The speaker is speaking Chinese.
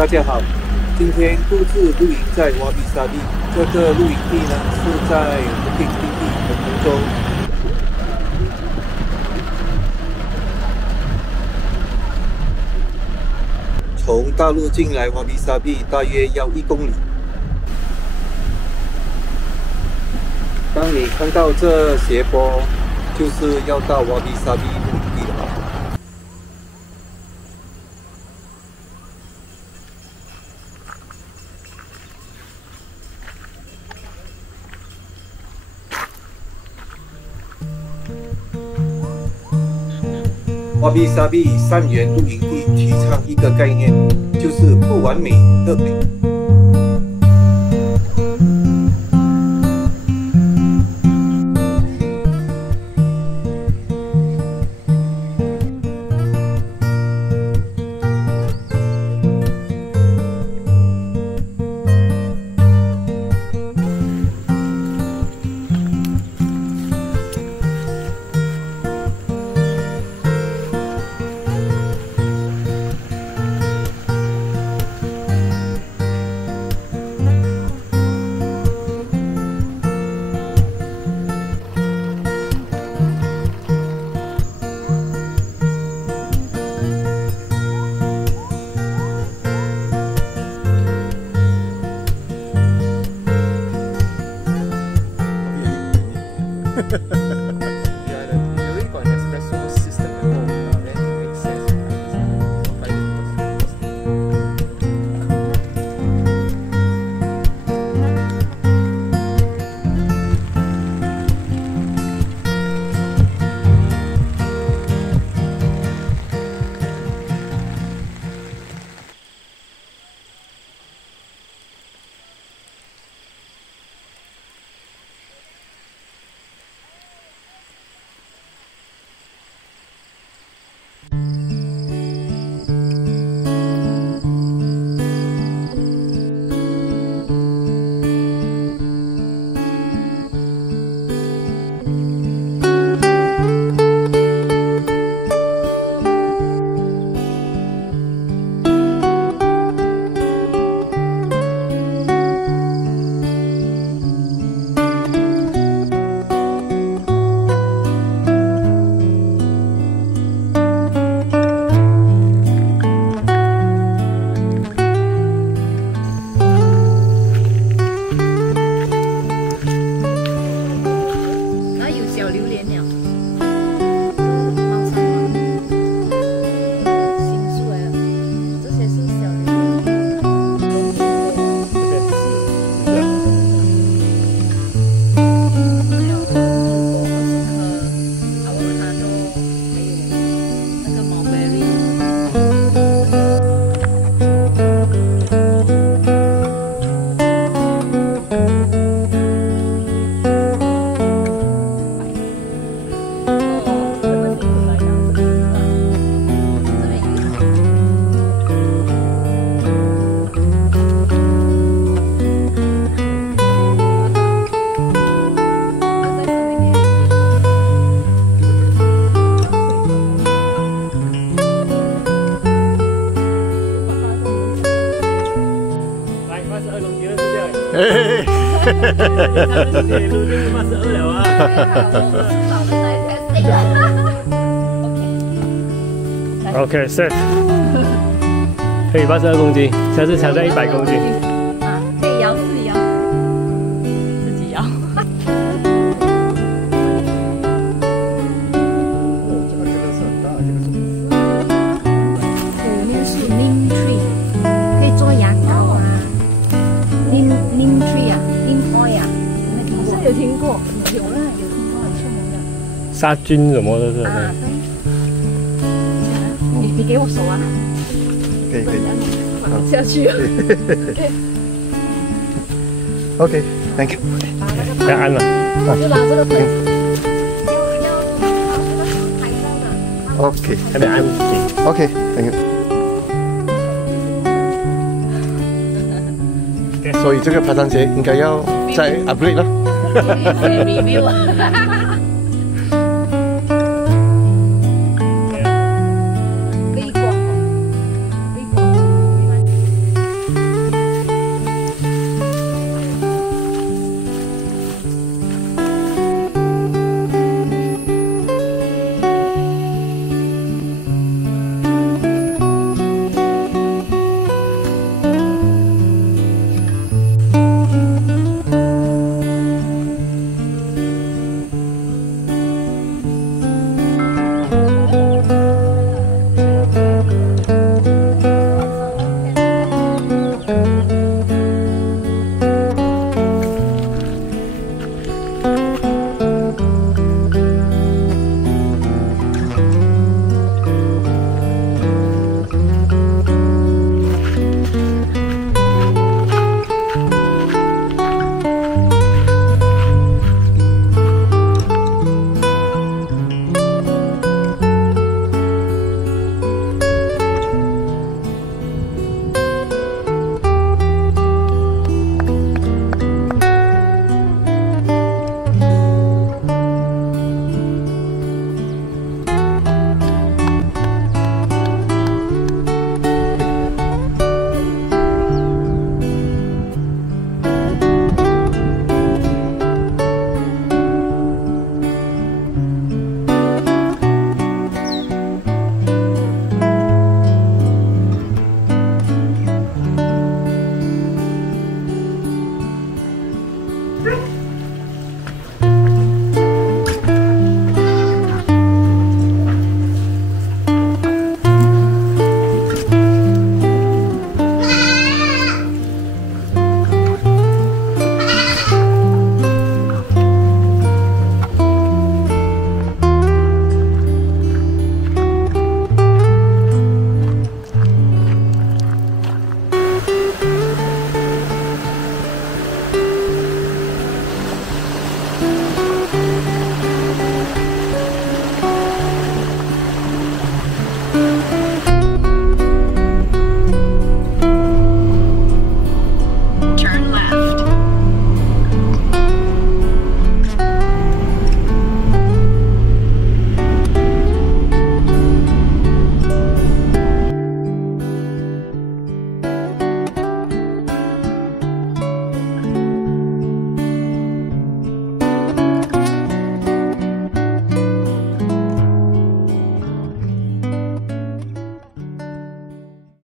大家好，今天独自露营在瓦比沙比，这个露营地呢是在福建地地的福州。从大陆进来瓦比沙比大约要1公里。当你看到这斜坡，就是要到瓦比沙比露营地了。瓦比沙比3元露营地提倡一个概念，就是不完美的美。82了啊！OK， set， 可以82公斤，下次挑战100公斤。啊，可以摇自己摇，自己摇。这个真的是很大，这个树。虎面树 Neem tree， 可以做牙膏啊。Neem tree 啊 ，Neem oil 啊，好像有听过，有听过，很出名的。杀菌什么的是？啊，对。你给我手啊。可以。下去。OK，Thank you。太安了。就拿这个盆。OK， 还没安。OK，Thank you。所以这个爬山鞋应该要再 upgrade 了。review